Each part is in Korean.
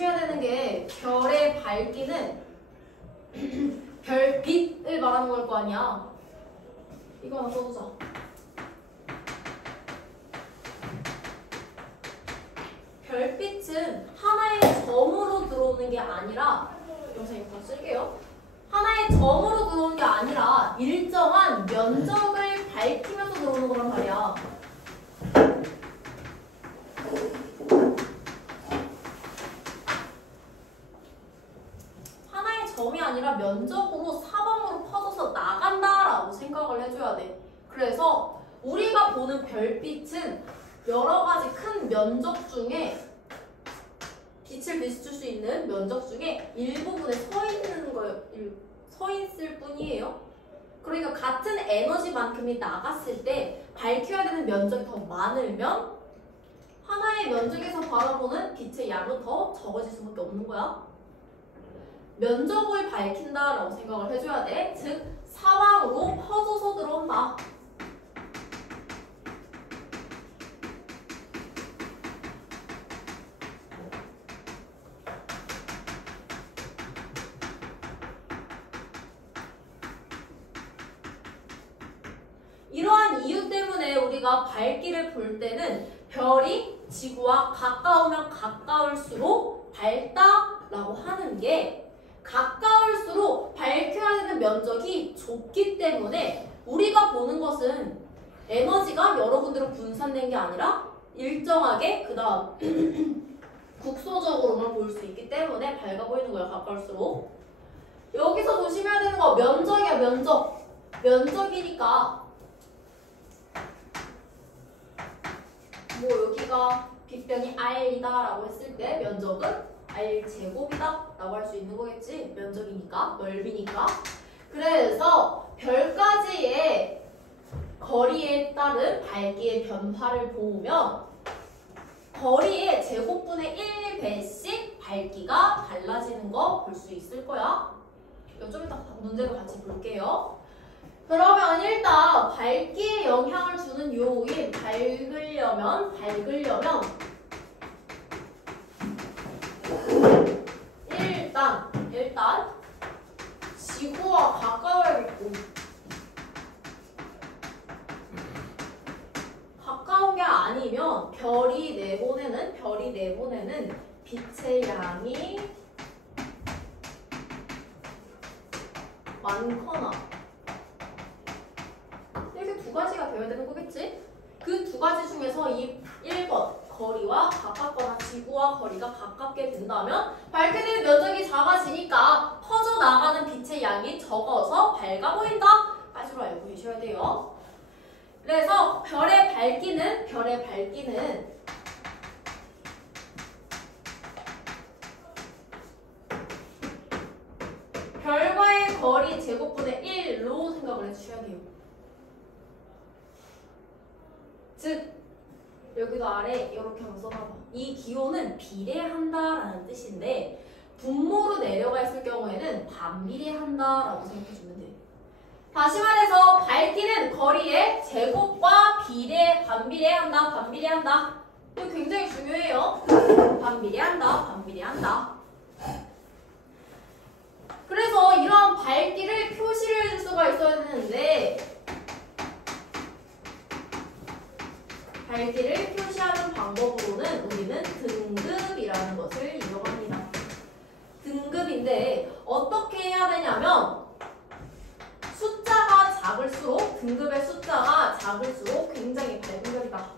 조심해야 되는 게 별의 밝기는 별빛을 말하는 걸 거 아니야. 이거 하나 써두자. 별빛은 하나의 점으로 들어오는 게 아니라, 영상 이거 쓸게요. 하나의 점으로 들어오는 게 아니라 일정한 면적을 밝히면서 들어오는 거란 말이야. 하나의 점이 아니라 면적으로 사방으로 퍼져서 나간다라고 생각을 해줘야 돼. 그래서 우리가 보는 별빛은 여러 가지 큰 면적 중에, 빛을 비출 수 있는 면적 중에 일부분에 서 있을 뿐이에요. 그러니까 같은 에너지만큼이 나갔을 때 밝혀야 되는 면적이 더 많으면 하나의 면적에서 바라보는 빛의 양은 더 적어질 수밖에 없는 거야. 면적을 밝힌다라고 생각을 해줘야 돼. 즉 사방으로 퍼져서 들어온다. 이러한 이유 때문에 우리가 밝기를 볼 때는 별이 지구와 가까우면 가까울수록 밝다라고 하는 게, 가까울수록 밝혀야 되는 면적이 좁기 때문에 우리가 보는 것은 에너지가 여러 군데로 분산된 게 아니라 일정하게 그 다음 국소적으로만 볼 수 있기 때문에 밝아 보이는 거야, 가까울수록. 여기서 조심해야 되는 거 면적이야, 면적. 면적이니까 뭐 여기가 빅변이 R이다 라고 했을 때 면적은 R제곱이다 라고 할 수 있는 거겠지. 면적이니까, 넓이니까. 그래서 별까지의 거리에 따른 밝기의 변화를 보면 거리의 제곱분의 1배씩 밝기가 달라지는 거 볼 수 있을 거야. 좀 이따 문제를 같이 볼게요. 그러면 일단 밝기에 영향을 주는 요인, 밝으려면 일단 지구와 가까워야겠고, 가까운 게 아니면 별이 내보내는 빛의 양이 많거나, 이렇게 두 가지가 되어야 되는 거겠지? 그 두 가지 중에서 이 1번 거리와 가깝거나 지구와 거리가 가깝게 된다면 밝게 되는 면적이 작아지니까 퍼져나가는 빛의 양이 적어서 밝아 보인다 까지로 알고 계셔야 돼요. 그래서 별의 밝기는 별과의 거리 제곱분의 1로 생각을 해주셔야 돼요. 즉 여기도 아래 이렇게 한번 써봐봐. 이 기호는 비례한다라는 뜻인데 분모로 내려가 있을 경우에는 반비례한다라고 생각해주면 돼. 다시 말해서 밝기는 거리의 제곱과 반비례한다. 이거 굉장히 중요해요. 반비례한다. 그래서 이런 밝기를 표시를 해줄 수가 있어야 되는데, 밝기를 표시하는 방법으로는 우리는 등급이라는 것을 이용합니다. 등급인데 어떻게 해야 되냐면 숫자가 작을수록, 등급의 숫자가 작을수록 굉장히 밝은 별이다.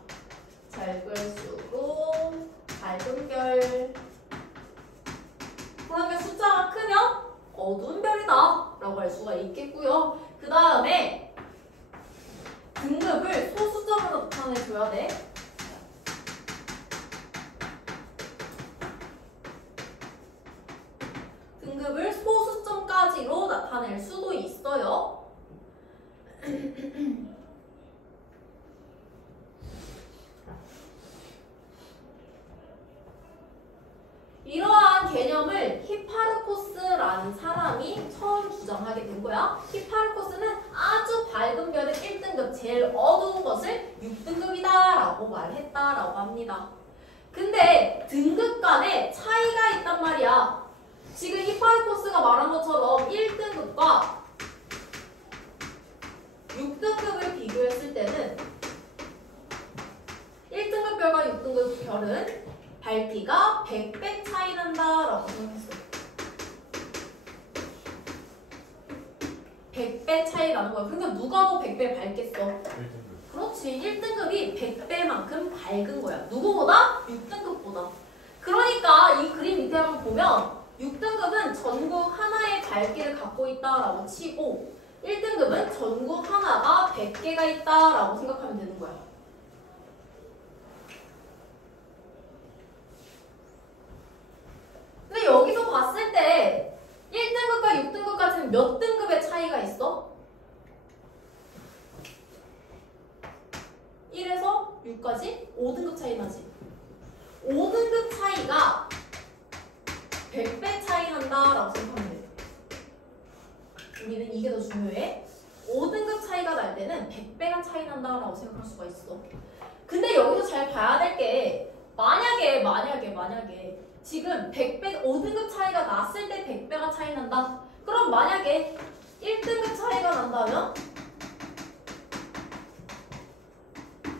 작을수록 밝은 별. 그러면 숫자가 크면 어두운 별이다 라고 할 수가 있겠고요. 그 다음에 등급을 소수점으로 나타내줘야 돼. 등급을 소수점까지로 나타낼 수도 있어요. 이러한 개념을 히파르코스라는 사람이 처음 주장하게 된 거야. 히파르코스는 아주 밝은 별의 1등급, 제일 어두운 것을 6등급이다 라고 말했다라고 합니다. 근데 등급 간에 차이가 있단 말이야. 지금 히파르코스가 말한 것처럼 1등급과 6등급을 비교했을 때는 1등급 별과 6등급 별은 밝기가 100배 차이 난다라고 생각했어. 100배 차이 나는 거야. 그러니까 누가 더 100배 밝겠어? 1등급. 그렇지. 1등급이 100배만큼 밝은 거야. 누구보다? 6등급보다. 그러니까 이 그림 밑에 한번 보면 6등급은 전구 하나의 밝기를 갖고 있다라고 치고 1등급은 전구 하나가 100개가 있다라고 생각하면 되는 거야. 근데 여기서 봤을 때 1등급과 6등급까지는 몇 등급의 차이가 있어? 1에서 6까지 5등급 차이 나지. 5등급 차이가 100배 차이 난다라고 생각하면 돼. 우리는 이게 더 중요해. 5등급 차이가 날 때는 100배가 차이 난다라고 생각할 수가 있어. 근데 여기서 잘 봐야 될 게 만약에 지금 100배 5등급 차이가 났을 때 100배가 차이 난다. 그럼 만약에 1등급 차이가 난다면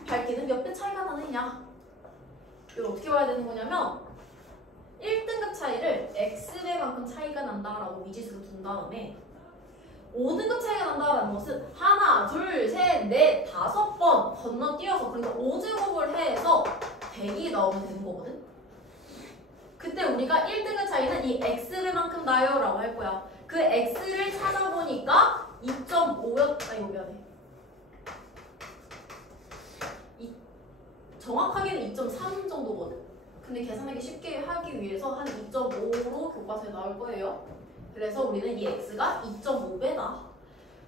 밝기는 몇 배 차이가 나느냐? 이걸 어떻게 봐야 되는 거냐면 1등급 차이를 x배만큼 차이가 난다라고 미지수로 둔 다음에 5등급 차이가 난다라는 것은 하나, 둘, 셋, 넷, 5번 건너뛰어서 그러니까 5제곱을 해서 100이 나오면 되는 거거든. 그때 우리가 1등급 차이는 이 x배만큼 나요 라고 할 거야. 그 x를 찾아보니까 2.5였... 아이고 미안해. 정확하게는 2.3 정도거든. 근데 계산하기 쉽게 하기 위해서 한 2.5로 교과서에 나올 거예요. 그래서 우리는 이 x가 2.5배다.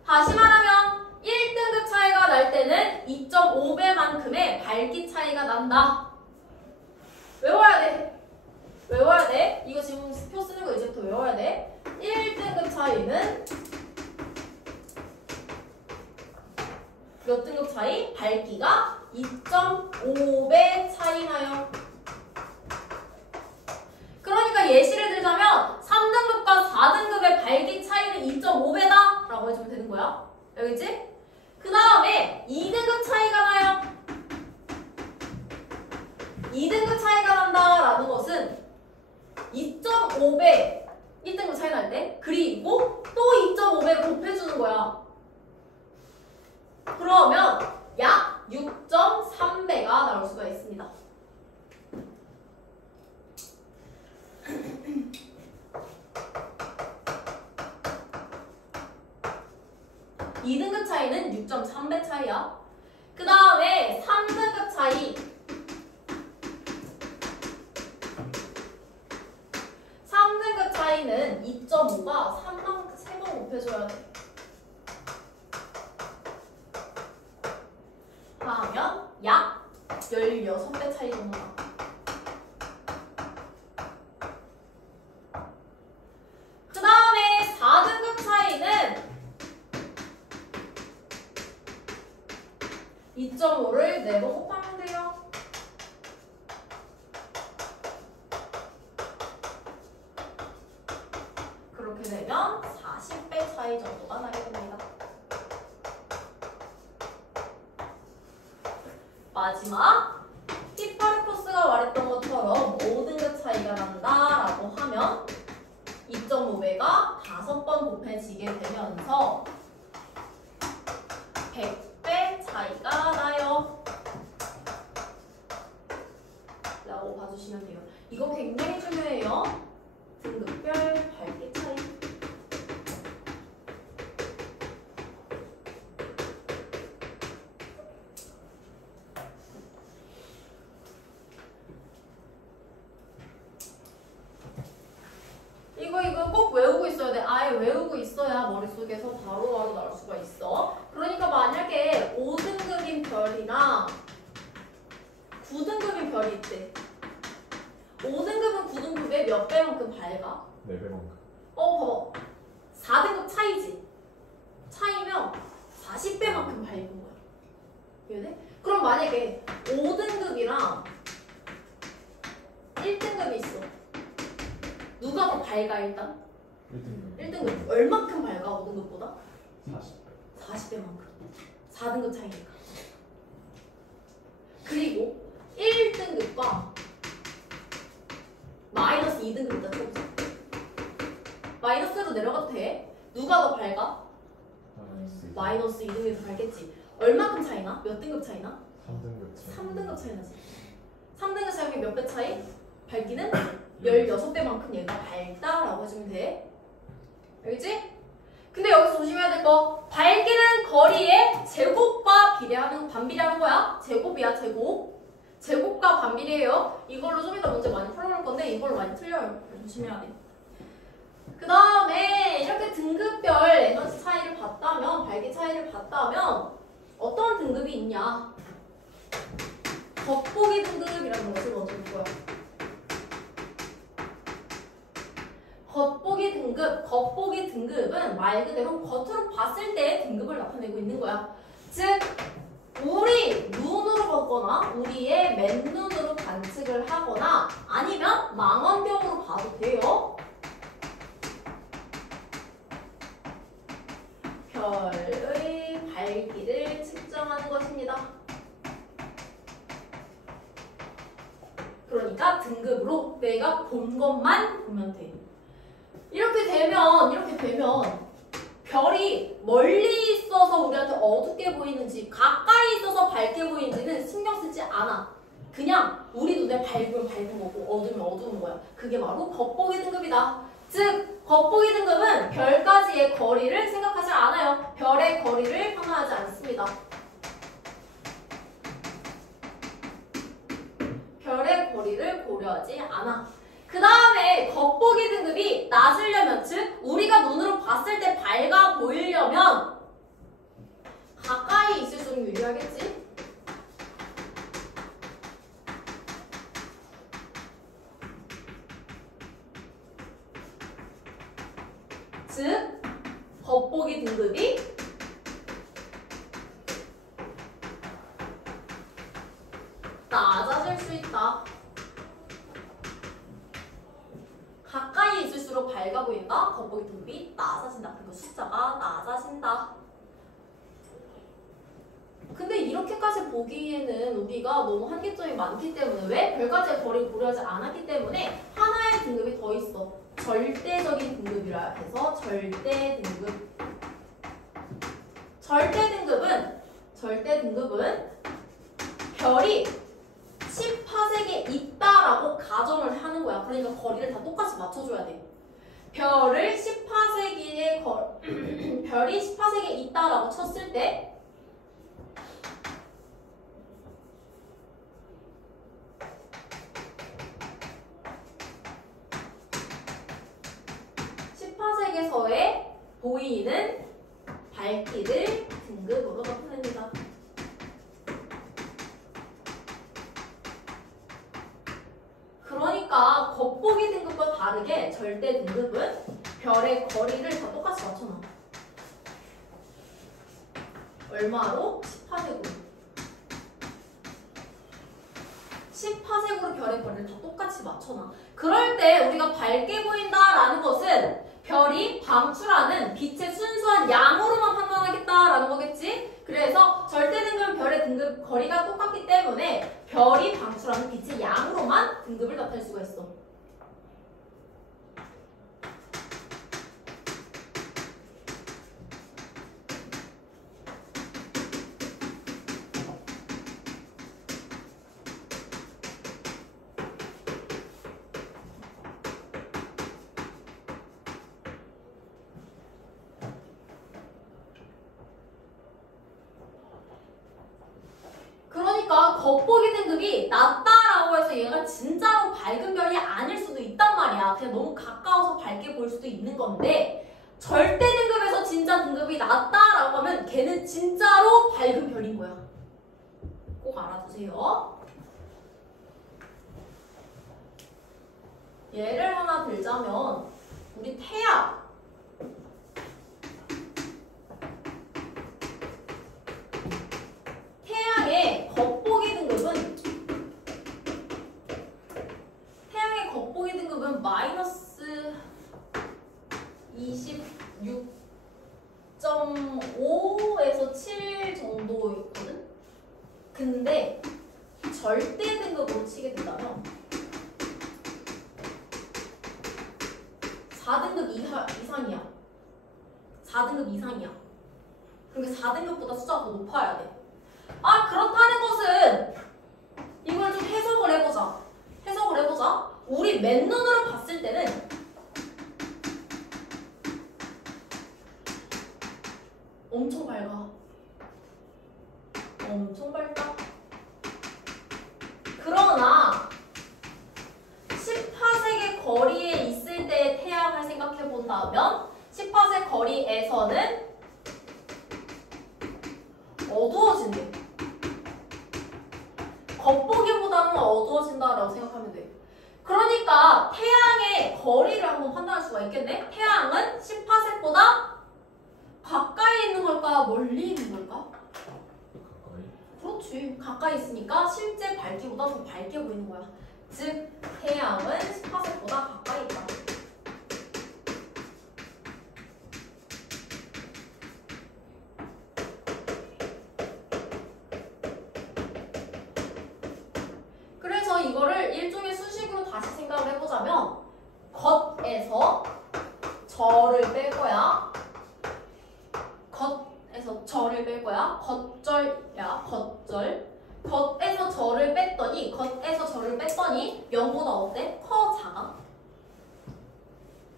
다시 말하면 1등급 차이가 날 때는 2.5배만큼의 밝기 차이가 난다. 외워야 돼. 외워야 돼. 이거 지금 표 쓰는 거 이제부터 외워야 돼. 1등급 차이는 몇 등급 차이? 밝기가 2.5배 차이 나요. 그러니까 예시를 들자면 3등급과 4등급의 밝기 차이는 2.5배다 라고 해주면 되는 거야. 알겠지? 그 다음에 2등급 차이가 나요. 2등급 차이가 난다라는 것은 2.5배 1등급 차이 날 때 그리고 또 2.5배를 곱해주는 거야. 그러면 약 6.3배가 나올 수가 있습니다. 2등급 차이는 6.3배 차이야. 그 다음에 3등급 차이. 3등급 차이는 2.5가 3번 곱해줘야 돼. 하면 약 16배 차이 정도 나. 그 다음에 4등급 차이는 2.5를 4번 곱하면 돼요. 그렇게 되면 40배 차이 정도가 나게 됩니다. 마지막, 히파르코스가 말했던 것처럼 5등급 차이가 난다라고 하면 2.5배가 5번 곱해지게 되면서 100배 차이가 나요. 라고 봐주시면 돼요. 이거 굉장히 중요해요. 등급별 밝기 차이. 이거 꼭 외우고 있어야 돼. 아예 외우고 있어야 머릿속에서 바로바로 나올 수가 있어. 그러니까 만약에 5등급인 별이랑 9등급인 별이 있대. 5등급은 9등급에 몇 배만큼 밝아? 4배만큼. 봐봐. 4등급 차이지? 차이면 40배만큼 밝은 거야. 이해돼? 그럼 만약에 5등급이랑 1등급이 있어. 누가 더 밝아 일단? 1등급. 1등급. 얼만큼 밝아 5등급보다? 40배. 40배만큼. 4등급 차이니까. 그리고 1등급과 마이너스 2등급 있다 쳐보자. 마이너스로 내려가도 돼. 누가 더 밝아? 마이너스 2등급이 더 밝겠지. 얼마큼 차이나? 몇 등급 차이나? 3등급 차이. 3등급 차이 나지. 3등급 차이면 몇 배 차이? 밝기는 16배만큼 얘가 밝다라고 해주면 돼. 알겠지? 근데 여기서 조심해야 될 거, 밝기는 거리의 제곱과 반비례하는 거야. 제곱이야, 제곱. 제곱과 반비례해요. 이걸로 좀 이따 문제 많이 풀어볼 건데 이걸로 많이 틀려요. 조심해야 돼. 그 다음에 이렇게 등급별 에너지 차이를 봤다면, 밝기 차이를 봤다면 어떤 등급이 있냐? 겉보기 등급이라는 것을 먼저 볼 거야. 겉보기 등급은 말 그대로 겉으로 봤을 때의 등급을 나타내고 있는 거야. 즉, 우리 눈으로 보거나 우리의 맨눈으로 관측을 하거나 아니면 망원경으로 봐도 돼요. 별의 밝기를 측정하는 것입니다. 그러니까 등급으로 내가 본 것만 보면 돼. 이렇게 되면 별이 멀리 있어서 우리한테 어둡게 보이는지 가까이 있어서 밝게 보이는지는 신경 쓰지 않아. 그냥 우리 눈에 밝으면 밝은 거고 어두우면 어두운 거야. 그게 바로 겉보기 등급이다. 즉, 겉보기 등급은 별까지의 거리를 생각하지 않아요. 별의 거리를 평가하지 않습니다. 별의 거리를 고려하지 않아. 그 다음에 겉보기 등급이 낮으려면, 즉 우리가 눈으로 봤을 때 밝아 보이려면 가까이 있을수록 유리하겠지? 즉 겉보기 등급이 낮아질 수 있다. 가까이 있을수록 밝아 보인다. 겉보기 등급이 낮아진다. 그리고 숫자가 낮아진다. 근데 이렇게까지 보기에는 우리가 너무 한계점이 많기 때문에, 왜? 별까지의 거리를 고려하지 않았기 때문에 하나의 등급이 더 있어. 절대적인 등급이라 해서 절대 등급. 절대 등급은 별이 10파섹에 있다라고 가정을 하는 거야. 그러니까 거리를 다 똑같이 맞춰줘야 돼. 별이 10파섹에 있다라고 쳤을 때 에서의 보이는 밝기를 등급으로 나타냅니다. 그러니까 겉보기 등급과 다르게 절대 등급은 별의 거리를 다 똑같이 맞춰놔. 얼마로? 10파섹으로. 10파섹으로 별의 거리를 다 똑같이 맞춰놔. 그럴 때 우리가 밝게 보인다라는 것은 별이 방출하는 빛의 순수한 양으로만 판단하겠다라는 거겠지? 그래서 절대 등급은 별의 등급 거리가 똑같기 때문에 별이 방출하는 빛의 양으로만 등급을 나타낼 수가 있어. 그러니까 겉보기 등급이 낮다라고 해서 얘가 진짜로 밝은 별이 아닐 수도 있단 말이야. 그냥 너무 가까워서 밝게 보일 수도 있는 건데, 절대 등급에서 진짜 등급이 낮다라고 하면 걔는 진짜로 밝은 별인 거야. 꼭 알아두세요. 예를 하나 들자면 우리 태양의 겉보기 등급은 극은 마이너스 26.5에서 7 정도 있거든? 근데 절대 등급으로 치게 된다면 4등급 이상이야. 4등급 이상이야. 그러니까 4등급보다 숫자가 더 높아야 돼. 아, 그렇다는 것은 이걸 좀 해석을 해보자. 우리 맨눈으로 봤을 때는 엄청 밝아. 엄청 밝다. 그러나 18색의 거리에 있을 때의 태양을 생각해 본다면 18색 거리에서는 어두워진대. 겉보기보다는 어두워진다라고 생각하면 돼. 그러니까 태양의 거리를 한번 판단할 수가 있겠네. 태양은 18색보다 가까이 있는 걸까? 멀리 있는 걸까? 가까이. 그렇지. 가까이 있으니까 실제 밝기보다 더 밝게 보이는 거야. 즉 태양은 18색보다 가까이 있다. 그래서 이거를 일종의 수식으로 다시 생각을 해보자면 겉에서 절을 뺄 거야. 겉절야, 겉절. 겉에서 절을 뺐더니 0보다 어때? 커, 작아?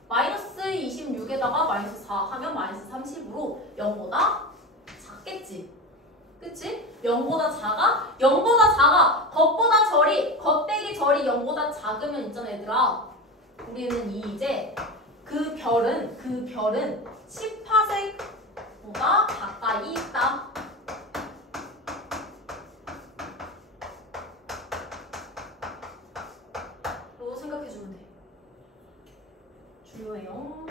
마이너스 26에다가 마이너스 4 하면 마이너스 30으로 0보다 작겠지? 그치? 0보다 작아? 0보다 작아! 겉보다 절이, 겉 빼기 절이 0보다 작으면 있잖아, 얘들아. 우리는 이제 그 별은 18색보다 가까이 있다. 로 생각해주면 돼. 중요해요.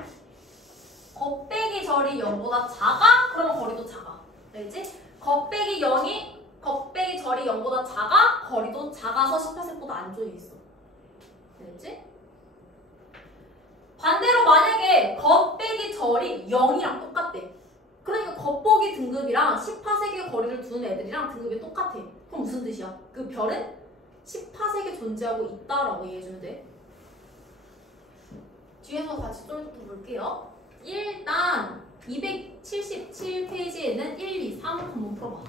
겉 빼기 절이 0보다 작아? 그러면 거리도 작아. 알지? 겉 빼기 절이 0보다 작아? 거리도 작아서 18색보다 안 조여있어. 알지? 반대로 만약에 겉 빼기 절이 0이랑 똑같대. 그러니까 겉보기 등급이랑 18색의 거리를 두는 애들이랑 등급이 똑같아. 그럼 무슨 뜻이야? 그 별은 18색에 존재하고 있다라고 이해해주면 돼. 뒤에서 같이 좀 더 볼게요. 일단 277페이지에 있는 1, 2, 3 한번 풀어봐.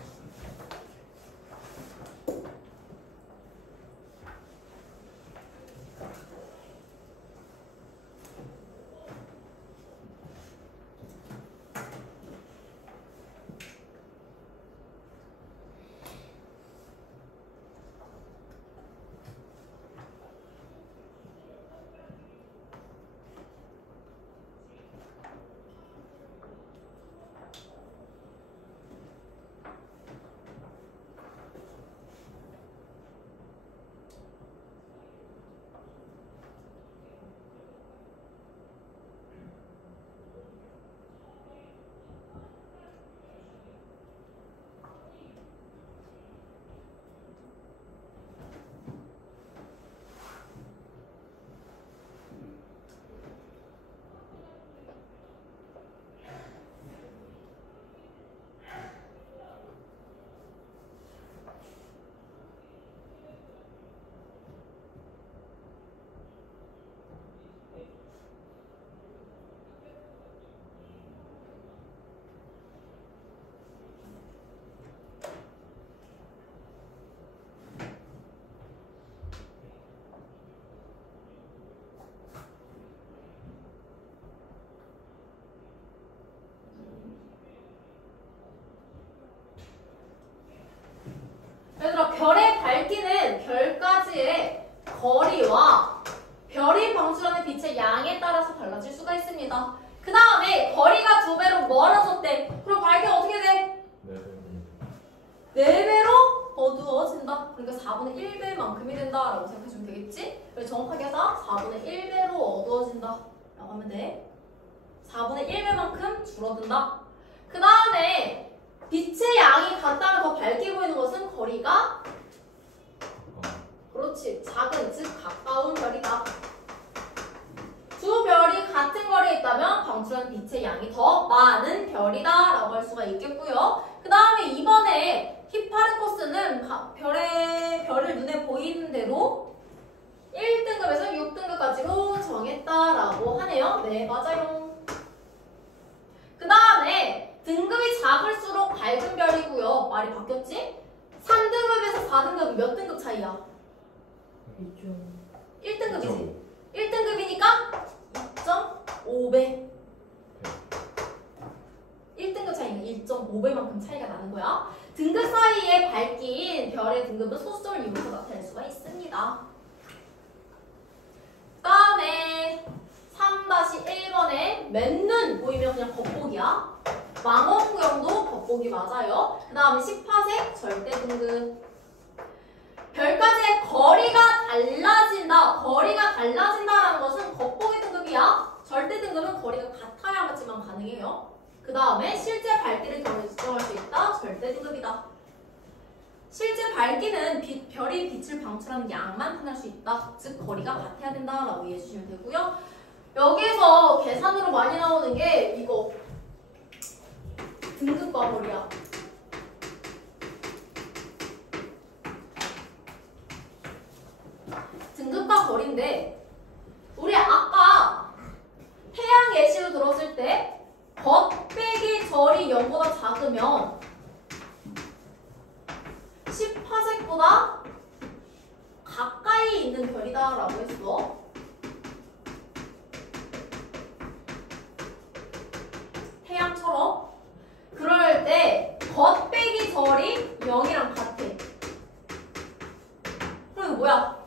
얘들아, 별의 밝기는 별까지의 거리와 별이 방출하는 빛의 양에 따라서 달라질 수가 있습니다. 그 다음에 거리가 2배로 멀어졌대. 그럼 밝기가 어떻게 돼? 4배로 어두워진다. 그러니까 4분의 1배만큼이 된다라고 생각해주면 되겠지? 그래서 정확하게 해서 4분의 1배로 어두워진다 라고 하면 돼. 4분의 1배만큼 줄어든다. 그 다음에 빛의 양이 같다면 더 밝게 보이는 것은 거리가 그렇지 작은, 즉 가까운 별이다. 양이 더 많은 별이다 라고 할 수가 있겠고요. 그 다음에 이번에 히파르코스는 별을 눈에 보이는 대로 1등급에서 6등급까지로 정했다라고 하네요. 네, 맞아요. 그 다음에 등급이 작을수록 밝은 별이고요. 말이 바뀌었지? 3등급에서 4등급 몇 등급 차이야? 1등급이지. 1등급이니까 2.5배. 1등급 차이는 1.5배만큼 차이가 나는 거야. 등급 사이에 밝긴 별의 등급은 소수점을 이용해서 나타낼 수가 있습니다. 다음에 3-1번에 맨눈 보이면 그냥 겉보기야. 망원경도 겉보기 맞아요. 그 다음에 10파색 절대 등급. 별까지의 거리가 달라진다. 거리가 달라진다라는 것은 겉보기 등급이야. 절대 등급은 거리가 같아야지만 가능해요. 그 다음에 실제 밝기를 결정할 수 있다. 절대 등급이다. 실제 밝기는 별이 빛을 방출하는 양만 나타날 수 있다. 즉 거리가 같아야 된다라고 이해해 주시면 되고요. 여기에서 계산으로 많이 나오는 게 이거 등급과 거리야. 등급과 거리인데 우리 아까 태양 예시로 들었을 때 겉 빼기 절이 0보다 작으면 10파색보다 가까이 있는 별이다 라고 했어. 태양처럼. 그럴 때 겉 빼기 절이 0이랑 같아. 그럼 뭐야?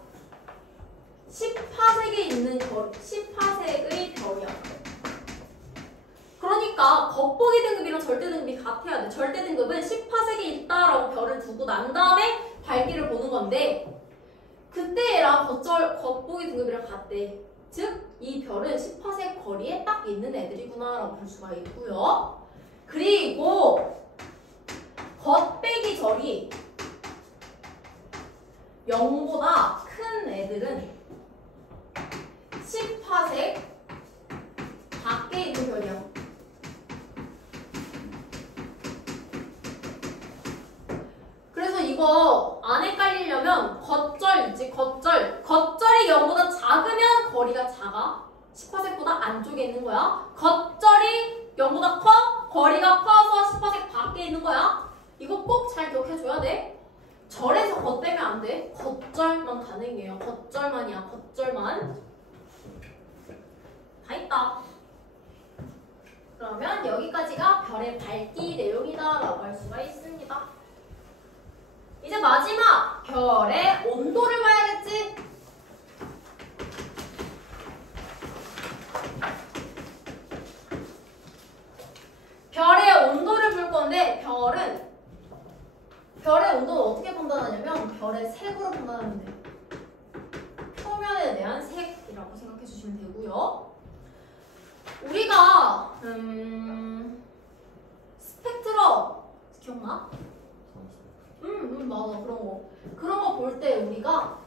10파색이 있는 별, 10파색의 별이야. 그러니까 겉보기 등급이랑 절대 등급이 같아야 돼. 절대 등급은 10파색이 있다라고 별을 두고 난 다음에 밝기를 보는 건데 그때 얘랑 겉보기 등급이랑 같대. 즉, 이 별은 10파색 거리에 딱 있는 애들이구나 라고 볼 수가 있고요. 그리고 겉 빼기 절이 0보다 큰 애들은 10파색 밖에 있는 별이야. 그래서 이거 안 헷갈리려면 겉절 있지, 겉절. 겉절이 0보다 작으면 거리가 작아. 10파색보다 안쪽에 있는 거야. 겉절이 0보다 커, 거리가 커서 10파색 밖에 있는 거야. 이거 꼭 잘 기억해줘야 돼. 절에서 겉 빼면 안 돼. 겉절만 가능해요. 겉절만이야, 겉절만. 다 있다. 그러면 여기까지가 별의 밝기 내용이다 라고 할 수가 있습니다. 이제 마지막 별의 온도를 봐야겠지? 별의 온도를 볼 건데 별의 온도는 어떻게 판단하냐면 별의 색으로 판단하면 돼. 표면에 대한 색이라고 생각해 주시면 되고요. 우리가 스펙트럼 기억나? 맞아. 그런 거 볼 때 우리가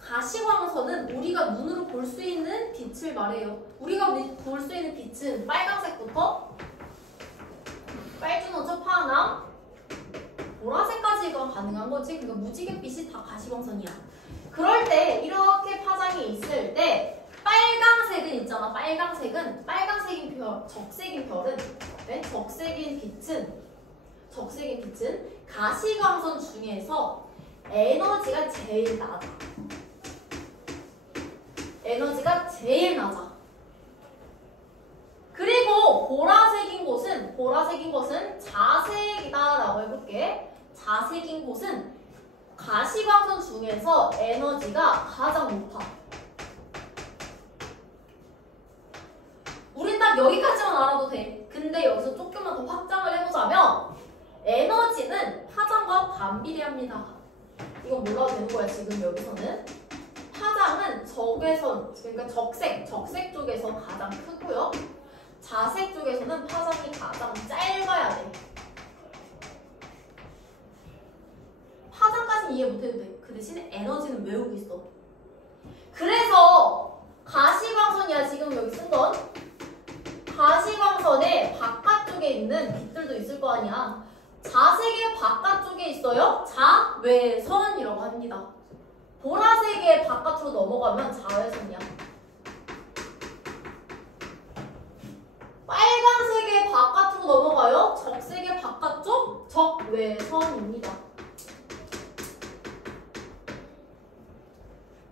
가시광선은 우리가 눈으로 볼 수 있는 빛을 말해요. 우리가 볼 수 있는 빛은 빨간색부터 빨주노초, 파랑, 보라색까지가 가능한 거지. 그러니까 무지갯빛이 다 가시광선이야. 그럴 때 이렇게 파장이 있을 때 빨강색은 있잖아. 빨강색인 별, 적색인 별은 네? 적색인 빛은 가시광선 중에서 에너지가 제일 낮아. 그리고 보라색인 곳은 자색이다라고 해볼게. 자색인 곳은 가시광선 중에서 에너지가 가장 높아. 우린 딱 여기까지만 알아도 돼. 근데 여기서 조금만 더 확장을 해보자면 에너지는 파장과 반비례합니다. 이건 몰라도 되는 거야. 지금 여기서는 파장은 적외선, 그러니까 적색 쪽에서 가장 크고요. 자색 쪽에서는 파장이 가장 짧아야 돼. 파장까지는 이해 못해도 돼. 그 대신에 에너지는 외우고 있어. 그래서 가시광선이야. 지금 여기 쓴 건 가시광선에 있는 빛들도 있을 거 아니야. 자색의 바깥쪽에 있어요. 자외선이라고 합니다. 보라색의 바깥으로 넘어가면 자외선이야. 빨간색의 바깥으로 넘어가요. 적색의 바깥쪽 적외선입니다.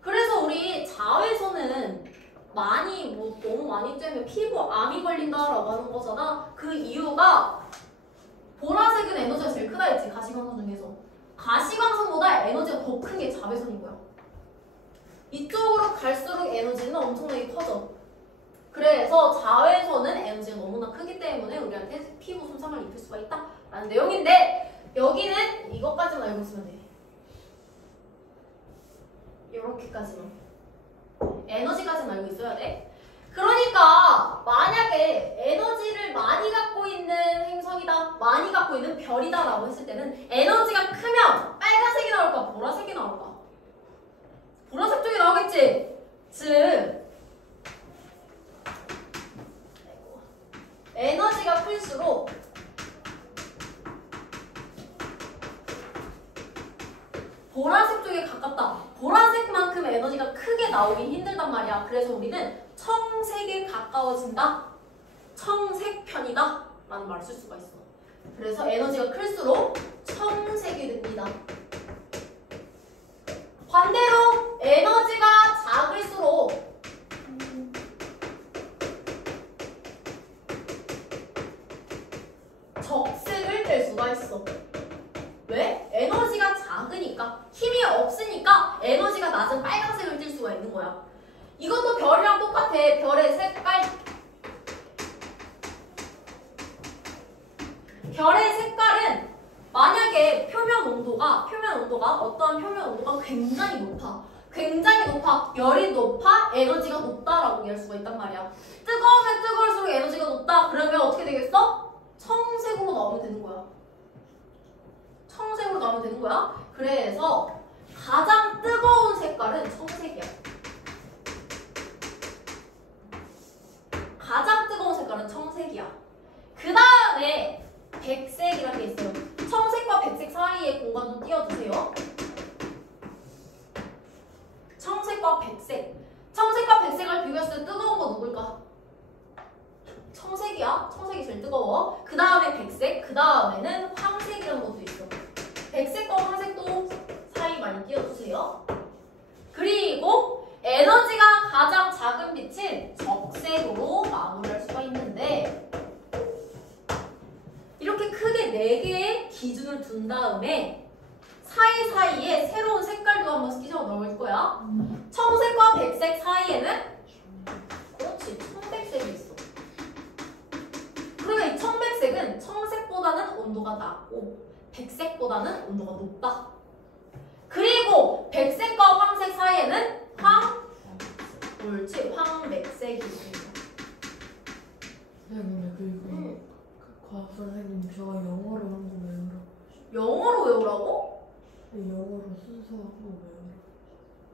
그래서 우리 자외선은 너무 많이 쬐면 피부암이 걸린다라고 하는 거잖아. 그 이유가 보라색은 에너지가 제일 크다 했지. 가시광선 중에서. 가시광선보다 에너지가 더 큰 게 자외선인 거야. 이쪽으로 갈수록 에너지는 엄청나게 커져. 그래서 자외선은 에너지가 너무나 크기 때문에 우리한테 피부 손상을 입힐 수가 있다라는 내용인데, 여기는 이것까지만 알고 있으면 돼. 이렇게까지만. 에너지까지만 알고 있어야 돼. 그러니까 만약에 에너지를 많이 갖고 있는 행성이다, 많이 갖고 있는 별이다 라고 했을 때는 에너지가 크면 빨간색이 나올까, 보라색이 나올까? 보라색 쪽이 나오겠지? 즉 에너지가 클수록 보라색 쪽에 가깝다. 보라색만큼 에너지가 크게 나오긴 힘들단 말이야. 그래서 우리는 청색에 가까워진다. 청색편이다. 라는 말을 쓸 수가 있어. 그래서 에너지가 클수록 청색이 됩니다. 반대로 에너지가 작을수록 적색을 뗄 수가 있어. 왜? 에너지가 작으니까, 힘이 없으니까 에너지가 낮은 빨간색을 띌 수가 있는 거야. 이것도 별이랑 똑같아. 별의 색깔. 별의 색깔은 만약에 표면 온도가 어떠한 표면 온도가 굉장히 높아. 열이 높아, 에너지가 높다라고 이해할 수가 있단 말이야. 뜨거우면 뜨거울수록 에너지가 높다. 그러면 어떻게 되겠어? 청색으로 나오면 되는 거야. 청색으로 나오면 되는 거야. 그래서 가장 뜨거운 색깔은 청색이야. 가장 뜨거운 색깔은 청색이야. 그 다음에 백색이라는 게 있어요. 청색과 백색 사이에 공간 좀 띄워주세요. 청색과 백색. 청색과 백색을 비교했을 때 뜨거운 거 누굴까? 청색이야. 청색이 제일 뜨거워. 그 다음에 백색. 그 다음에는 황색이라는 것도 있어. 백색과 황색도 사이 많이 띄워주세요. 그리고 에너지가 가장 작은 빛은 적색으로 마무리할 수가 있는데, 이렇게 크게 4개의 기준을 둔 다음에 사이사이에 새로운 색깔도 한번 끼워 넣을 거야. 청색과 백색 사이에는 그렇지, 청백색이 있어. 그러니까 이 청백색은 청색보다는 온도가 낮고 백색보다는 온도가 높다. 그리고 백색과 황색 사이에는 황백색이 있습니다. 네, 그리고 과학 선생님 저 영어로 한 거 외우라고. 영어로 외우라고? 네, 영어로 순서하고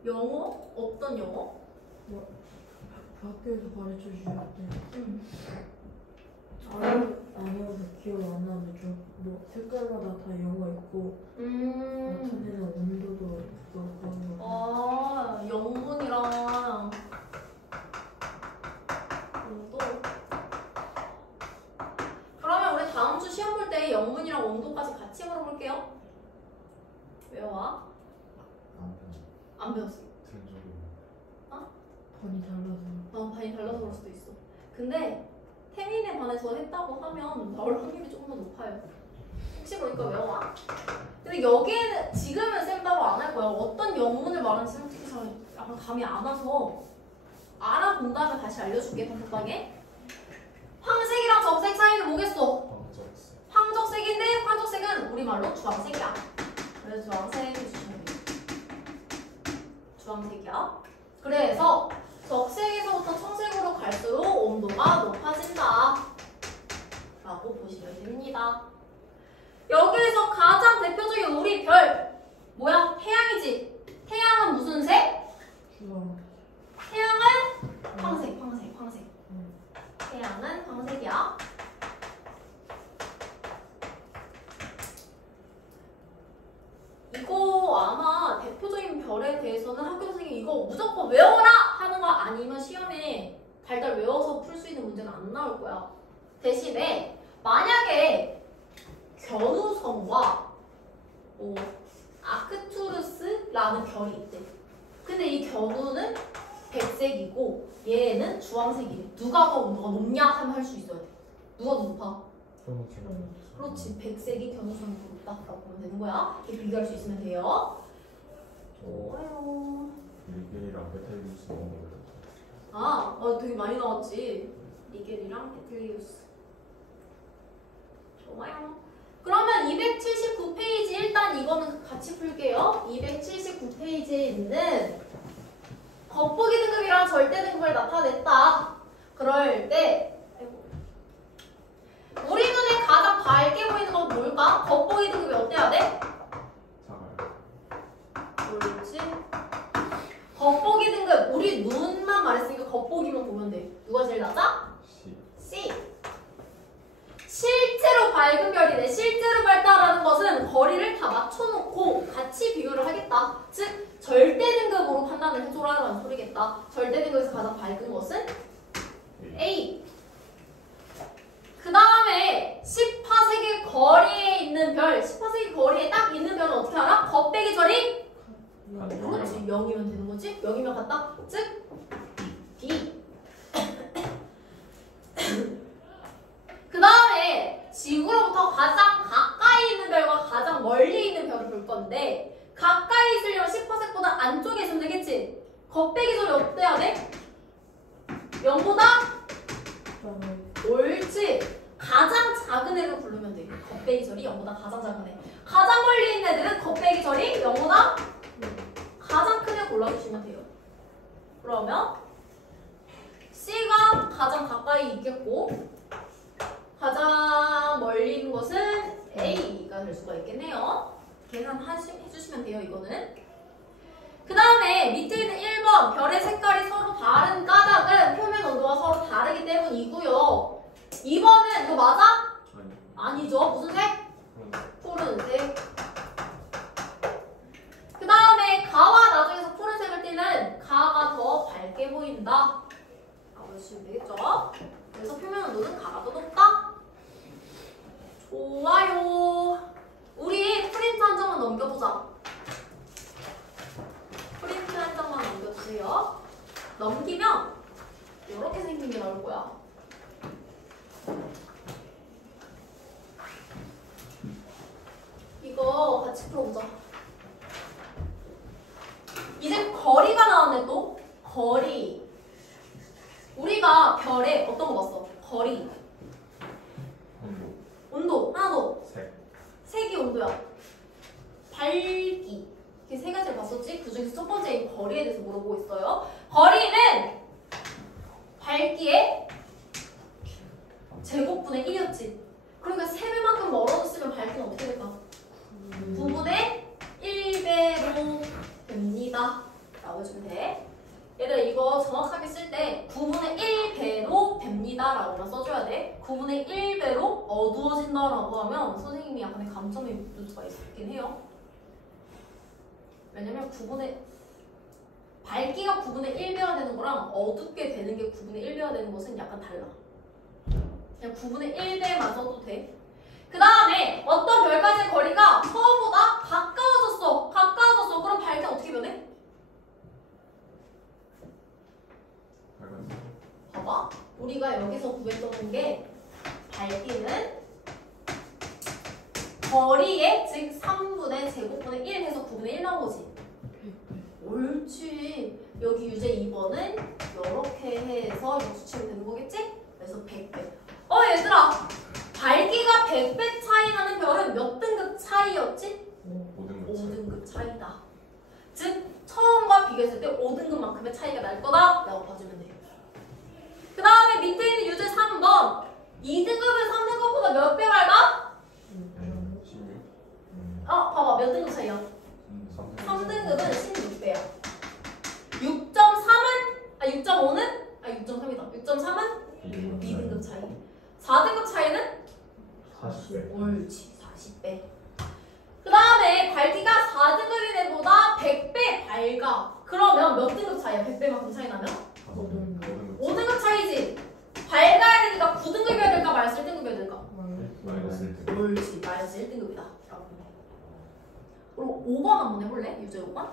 외우라고. 영어? 어떤 영어? 학교에서 가르쳐 주셨대. 아니어서 기억 안 나는데 뭐 색깔마다 다 영어 있고 어떤 애는 온도도 있고 그런 거. 아, 영문이랑 온도. 그러면 우리 다음 주 시험 볼 때 영문이랑 온도까지 같이 물어볼게요. 외워와. 안 배웠어. 들은 적이 반이 달라서. 반이 달라서 그럴 수도 있어. 근데 태민에 반해서 했다고 하면 나올 확률이 조금 더 높아요. 혹시 모르니까 외워와. 근데 여기에는 지금은 쌤 따로 안 할 거야. 어떤 영문을 말하는지 솔직히 잘 약간 감이 안 와서 알아본 다음에 다시 알려줄게. 단톡방에. 황색이랑 적색 사이는 뭐겠어? 황적색. 황적색인데 황적색은 우리말로 주황색이야. 그래서 주황색 해주시면 돼요. 주황색이야. 그래서 적색에서부터 청색으로 갈수록 온도가 높아진다 라고 보시면 됩니다. 여기에서 가장 대표적인 우리 별 뭐야? 태양이지? 태양은 무슨 색? 주황. 태양은 황색. 태양은 황색이야. 달달 외워서 풀 수 있는 문제는 안 나올 거야. 대신에 만약에 견우성과 아크투루스라는 별이 있대. 근데 이 견우는 백색이고 얘는 주황색이래. 누가 더 온도가 높냐 하면 할 수 있어야 돼. 누가 더 높아? 그렇지. 백색이 견우성이 더 높다라고 보면 되는 거야. 이렇게 비교할 수 있으면 돼요. 좋아요. 리겔이랑 베텔리우스 너무 되게 많이 나왔지. 리겔이랑 베텔리우스. 좋아요. 그러면 279페이지 일단 이거는 같이 풀게요. 279페이지에 있는 겉보기 등급이랑 절대 등급을 나타냈다. 그럴 때 우리 눈에 가장 밝게 보이는 건 뭘까? 겉보기 등급이 어때야 돼? 작아요. 옳지. 겉보기 등급 우리 눈만 말했으니까 겉보기만 보면 돼. 누가 제일 낮아? C. 실제로 밝은 별이네. 실제로 밝다라는 것은 거리를 다 맞춰놓고 같이 비교를 하겠다. 즉 절대 등급으로 판단을 해줘라는 소리겠다. 절대 등급에서 가장 밝은 것은 A. 그 다음에 10파세기 거리에 있는 별, 10파세기 거리에 딱 있는 별은 어떻게 알아? 겉배기 절이? 그렇지. 0이면 되는 거지? 0이면 같다? 즉 B. 그 다음에 지구로부터 가장 가까이 있는 별과 가장 멀리 있는 별을 볼 건데 가까이 있으려면 10파세기보다 안쪽에 있으면 되겠지? 겉배기 절이 어때야 돼? 0보다? 옳지. 가장 작은 애를 부르면 돼. 겉배기 절이 0보다 가장 작은 애. 가장 멀리 있는 애들은 겉배기 절이 0보다 가장 큰 애 골라주시면 돼요. 그러면 C가 가장 가까이 있겠고 가장 멀리 있는 것은 A가 될 수가 있겠네요. 계산해주시면 돼요. 이거는. 그 다음에 밑에 있는 1번 별의 색깔이 서로 다른 까닭은 표면 온도가 서로 다르기 때문이고요. 2번은 이거 맞아? 아니죠. 무슨 색? 푸른색. 그 다음에 가와 나중에서 푸른색을 띠는 가가 더 밝게 보인다 라고 해주시면 되겠죠. 그래서 표면 온도는 가가 더 높다. 좋아요. 우리 프린트 한 장만 넘겨보자. 프린트 한 장만 넘겨주세요. 넘기면 이렇게 생긴 게 나올 거야. 이거 같이 풀어보자. 이제 거리가 나왔네 또. 거리. 우리가 별에 어떤 거 봤어? 거리. 온도. 하나 더. 색이 온도야. 밝기. 이렇게 세 가지를 봤었지? 그 중에서 첫 번째인 거리에 대해서 물어보고 있어요. 거리는 밝기의 제곱분의 1이었지. 그러니까 3배만큼 멀어졌으면 밝기는 어떻게 될까? 9분의 1배로 됩니다. 라고 해주면 돼. 얘들아 이거 정확하게 쓸 때 9분의 1배로 됩니다 라고만 써줘야 돼. 9분의 1배로 어두워진다 라고 하면 선생님이 약간의 감점이 묻을 수가 있긴 해요. 왜냐면 밝기가 9분의 1배가 되는 거랑 어둡게 되는 게 9분의 1배가 되는 것은 약간 달라. 그냥 9분의 1배만 써도 돼. 그 다음에 어떤 별까지의 거리가 처음보다 가까워졌어. 그럼 밝기는 어떻게 변해? 봐봐. 우리가 여기서 구했던 게 밝기는 거리에 즉 3분의 제곱분의 1 해서 9분의 1 나온 거지. 옳지. 여기 유제 2번은 이렇게 해서 이거 수치면 되는 거겠지? 그래서 100배. 얘들아. 밝기가 100배 차이 나는 별은 몇 등급 차이였지? 5등급 차이다. 즉 처음과 비교했을 때 5등급만큼의 차이가 날 거다 라고 봐주면 돼요. 그 다음에 밑에 있는 유제 3번 2등급은 3등급보다 몇 배 밝아? 16. 봐봐 몇 등급 차이야? 3등급은 16배야. 6.5는? 6.3이다. 6.3은 2등급 차이. 4등급 차이는? 40배. 옳지. 40배. 그 다음에 밝기가 4등급인 애보다 100배 밝아. 그러면 몇 등급 차이야? 100배만큼 차이 나면? 5등급. 5등급 차이지. 1등급이다 라고. 그리고 5번 한번 해볼래? 유제 5번?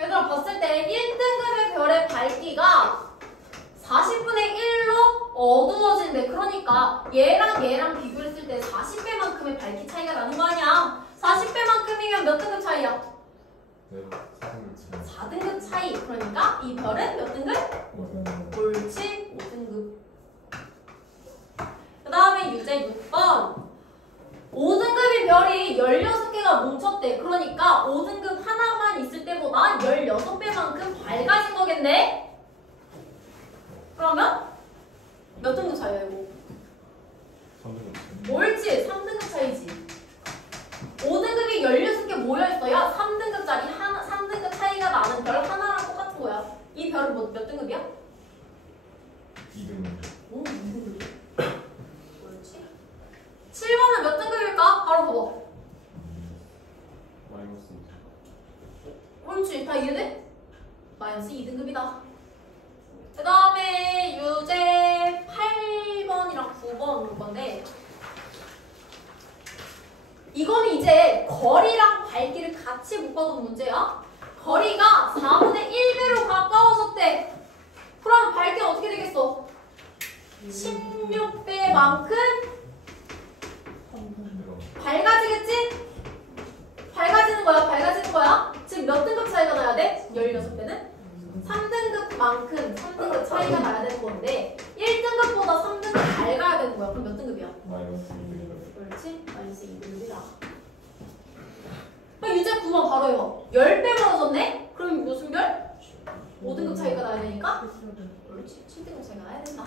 얘들아 봤을 때 1등급의 별의 밝기가 40분의 1로 어두워진대. 그러니까 얘랑 비교했을 때 40배만큼의 밝기 차이가 나는 거 아니야. 40배만큼이면 몇 등급 차이야? 네, 4등급 4등급 차이. 그러니까 이 별은 몇 등급? 5등급. 옳지, 5등급. 그 다음에 유제 6번. 5등급의 별이 16개가 뭉쳤대. 그러니까 5등급 하나만 있을 때보다 16배만큼 밝아진 거겠네? 그러면 몇 등급 차이야 이거? 3등급 옳지, 3등급 차이지. 5등급이 16개 모여있어야 3등급짜리 3등급 차이가 나는 별 하나랑 똑같은 거야. 이 별은 몇 등급이야? 2등급 오, 2등급. 옳지. 7번은 몇 등급일까? 바로 봐봐. 마이너스 옳지, 다 이해돼? 마이너스 2등급이다. 그 다음에 유제 8번이랑 9번 올 건데, 이거는 이제 거리랑 밝기를 같이 묶어둔 문제야. 거리가 4분의 1배로 가까워졌대. 그럼 밝기는 어떻게 되겠어? 16배만큼 밝아지겠지? 밝아지는 거야. 지금 몇 등급 차이가 나야 돼? 16배는? 3등급만큼 3등급 차이가 나야 되는 건데 1등급보다 3등급 밝아야 되는 거야. 그럼 몇 등급이야? 마이너스 2등급 그렇지? 마이너스 2등급이다. 유제 9번 바로 해봐. 10배 벌어졌네? 그럼 무슨 별? 5등급 차이가 나야 되니까? 그렇지. 7등급 차이가 나야 된다.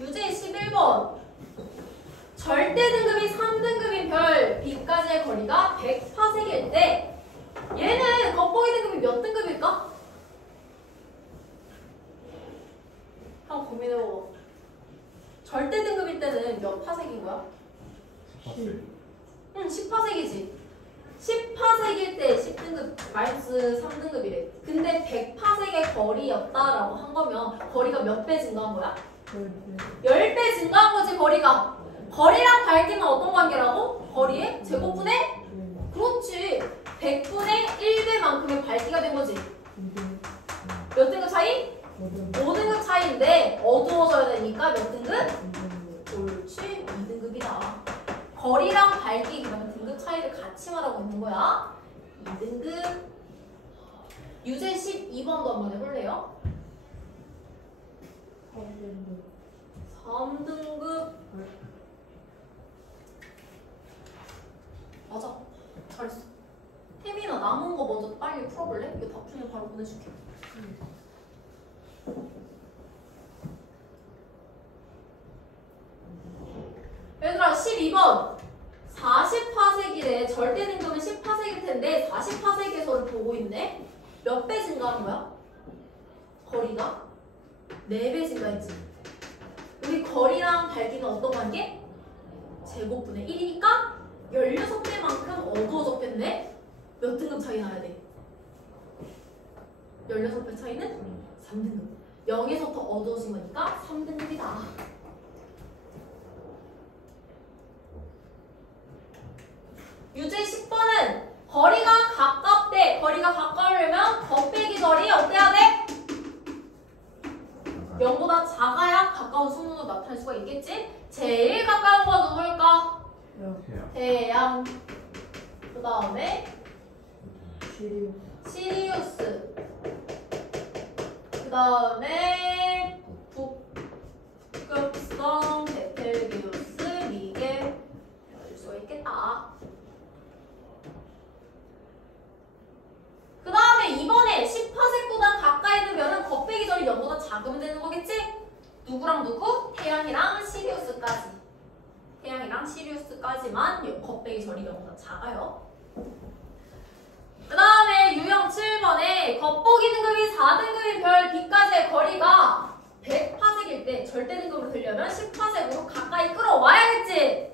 유제 11번. 절대 등급이 3등급인 별 B까지의 거리가 100파세기일 때 얘는 겉보기 등급이 몇 등급일까? 한번 고민해보고. 절대 등급일 때는 몇 파세기인 거야? 10파세 응, 10파세기지. 10파세기일 때 10등급 마이너스 3등급이래. 근데 100파세기의 거리였다라고 한 거면 거리가 몇 배 증가한 거야? 10배 증가한 거지, 거리가. 거리랑 밝기는 어떤 관계라고? 거리의 제곱분의? 그렇지. 100분의 1배만큼의 밝기가 된 거지. 몇 등급 차이? 5등급 차이인데 어두워져야 되니까 몇 등급? 옳지. 2등급이다. 거리랑 밝기 그러면 등급 차이를 같이 말하고 있는 거야. 2등급. 유제 12번도 한번 해볼래요? 3등급. 맞아. 잘했어. 태민아 남은 거 먼저 빨리 풀어볼래? 이거 다 풀면 바로 보내줄게. 얘들아 12번 40파세기래. 절대 등급은 10파세기일 텐데 40파세기에서를 보고 있네. 몇 배 증가하는 거야? 거리가? 4배 증가했지. 우리 거리랑 밝기는 어떤 관계? 제곱분의 1이니까 16배만큼 어두워졌겠네? 몇 등급 차이 나야 돼? 16배 차이는 3등급. 0에서 더 어두워진 거니까 3등급이다. 유제 10번은 거리가 가깝대. 거리가 가까우려면 곱빼기 절이 어때야 돼? 0보다 작아야 가까운 순으로 나타낼 수가 있겠지? 제일 가까운 건 누구일까? 태양. 그 다음에 시리우스. 그 다음에 북극성, 베텔게우스, 미게 알 수가 있겠다. 그 다음에 이번에 10파세보다 가까이 있는 별은 곱빼기 절이 0보다 작으면 되는 거겠지? 누구랑 누구? 태양이랑 시리우스까지. 태양이랑 시리우스까지만 곱빼기 절이 경우가 작아요. 그 다음에 유형 7번에 겉보기 등급이 4등급인 별 B까지의 거리가 100파색일 때 절대 등급으로 되려면 10파색으로 가까이 끌어와야겠지?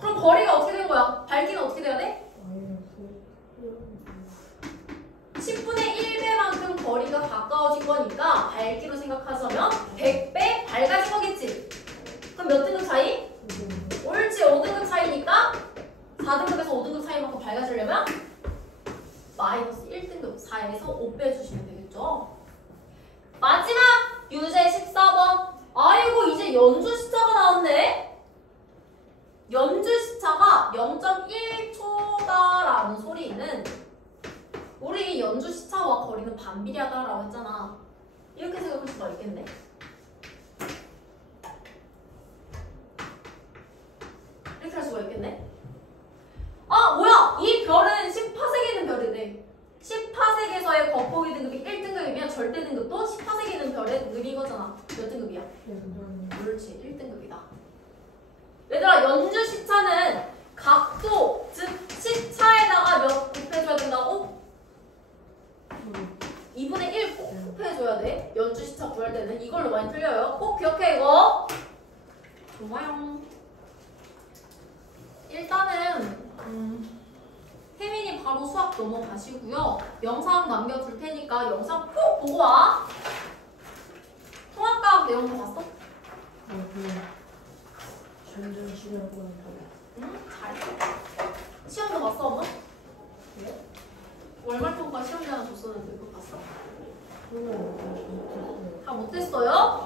그럼 거리가 어떻게 되는 거야? 밝기는 어떻게 돼야 돼? 10분의 1배만큼 거리가 가까워진 거니까 밝기로 생각하자면 100배 밝아진 거겠지? 그럼 몇 등급 차이? 옳지, 5등급 차이니까 4등급에서 5등급 차이만큼 밝아지려면 마이너스 1등급 4에서 5 빼주시면 되겠죠? 마지막 유제 14번. 아이고 이제 연주 시차가 나왔네. 연주 시차가 0.1초다라는 소리는 우리 연주 시차와 거리는 반비례하다라고 했잖아. 이렇게 생각할 수가 있겠네. 이렇게 할 수가 있겠네. 아 뭐야! 이 별은 10파색에 있는 별이네. 10파색에서의 겉보기 등급이 1등급이면 절대 등급도 10파색에 있는 별의 등급인 거잖아. 몇 등급이야? 그렇지, 1등급이다. 얘들아, 연주 시차는 각도, 즉 시차에다가 몇 곱해줘야 된다고? 2분의 1 꼭 곱해줘야 돼. 연주 시차 구할 때는 이걸로 많이 틀려요. 꼭 기억해 이거. 좋아요. 일단은 혜민이 바로 수학 넘어가시고요. 영상 남겨둘 테니까 영상 꼭 보고 와. 통합과학 내용 다 봤어? 점점 시간 보는 응? 잘했어. 시험도 봤어 엄마? 네? 월말 통과 시험지 하나 줬었는데 그거 봤어? 거. 다 못했어요?